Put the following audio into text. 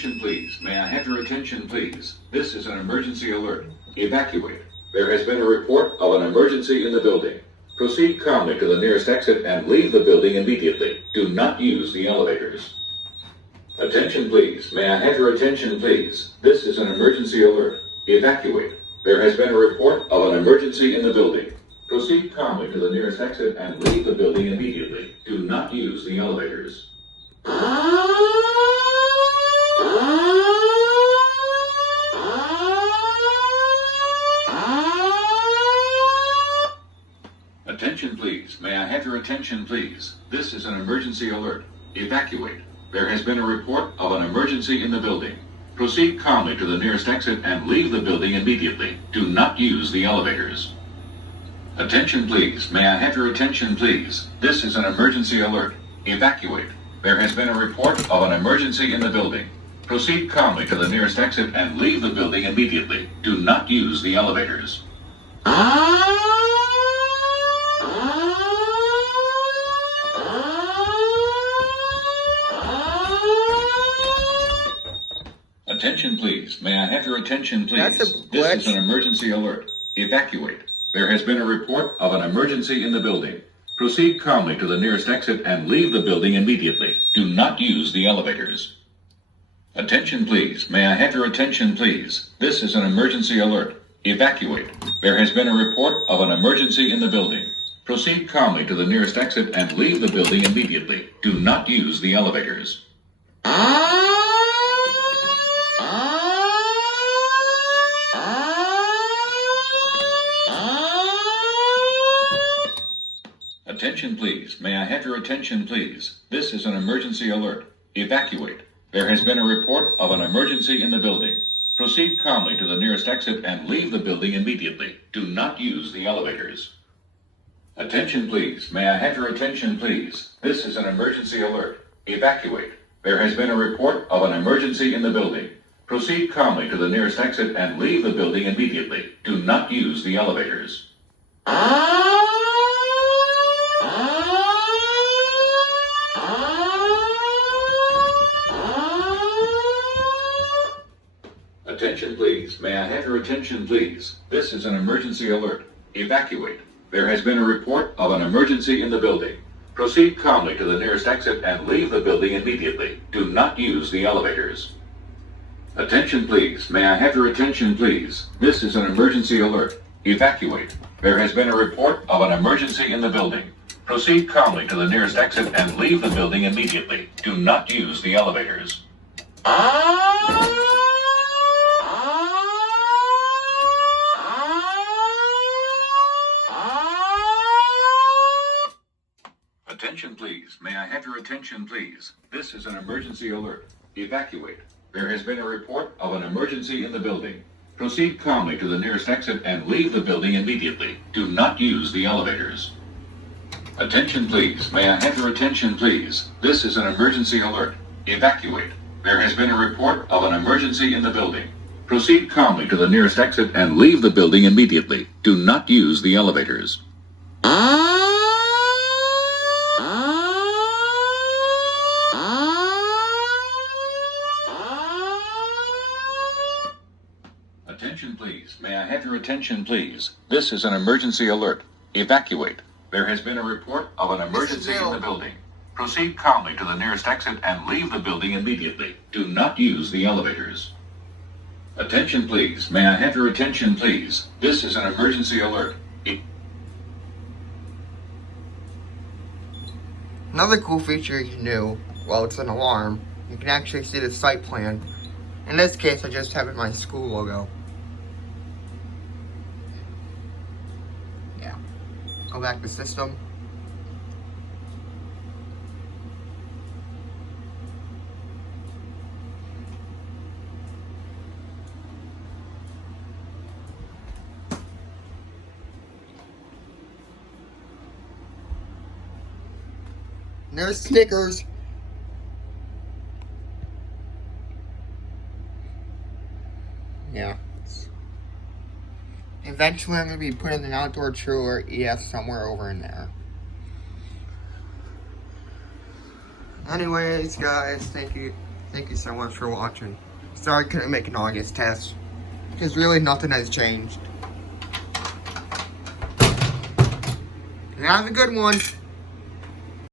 Attention please. May I have your attention please? This is an emergency alert. Evacuate. There has been a report of an emergency in the building. Proceed calmly to the nearest exit and leave the building immediately. Do not use the elevators. Attention please. May I have your attention please? This is an emergency alert. Evacuate. There has been a report of an emergency in the building. Proceed calmly to the nearest exit and leave the building immediately. Do not use the elevators. Attention please. May I have your attention please? This is an emergency alert. Evacuate. There has been a report of an emergency in the building. Proceed calmly to the nearest exit and leave the building immediately. Do not use the elevators. Attention please. May I have your attention please? This is an emergency alert. Evacuate. There has been a report of an emergency in the building. Proceed calmly to the nearest exit and leave the building immediately. Do not use the elevators. Attention please. May I have your attention please? This is an emergency alert. Evacuate. There has been a report of an emergency in the building. Proceed calmly to the nearest exit and leave the building immediately. Do not use the elevators. Attention please. May I have your attention please? This is an emergency alert. Evacuate. There has been a report of an emergency in the building. Proceed calmly to the nearest exit and leave the building immediately. Do not use the elevators. Attention please. May I have your attention please? This is an emergency alert. Evacuate. There has been a report of an emergency in the building. Proceed calmly to the nearest exit and leave the building immediately. Do not use the elevators. Attention please. May I have your attention please? This is an emergency alert. Evacuate. There has been a report of an emergency in the building. Proceed calmly to the nearest exit and leave the building immediately. Do not use the elevators. Attention please. May I have your attention please? This is an emergency alert. Evacuate. There has been a report of an emergency in the building. Proceed calmly to the nearest exit and leave the building immediately. Do not use the elevators. Attention please. May I have your attention please? This is an emergency alert. Evacuate. There has been a report of an emergency in the building. Proceed calmly to the nearest exit and leave the building immediately. Do not use the elevators. Attention please. May I have your attention please? This is an emergency alert. Evacuate. There has been a report of an emergency in the building. Proceed calmly to the nearest exit and leave the building immediately. Do not use the elevators. Attention please. May I have your attention please? This is an emergency alert. Evacuate. There has been a report of an emergency in the building. Proceed calmly to the nearest exit and leave the building immediately. Do not use the elevators. Attention please. May I have your attention please? This is an emergency alert. Evacuate. There has been a report of an emergency in the building. Proceed calmly to the nearest exit and leave the building immediately. Do not use the elevators. Attention please. May I have your attention please? This is an emergency alert. Another cool feature you can do, well, it's an alarm. You can actually see the site plan. In this case, I just have it my school logo. Yeah. Go back to system. And there's stickers. Yeah. Eventually I'm going to be putting an outdoor chiller ES somewhere over in there. Anyways, guys, thank you Thank you so much for watching. Sorry I couldn't make an August test, because really nothing has changed. And have a good one.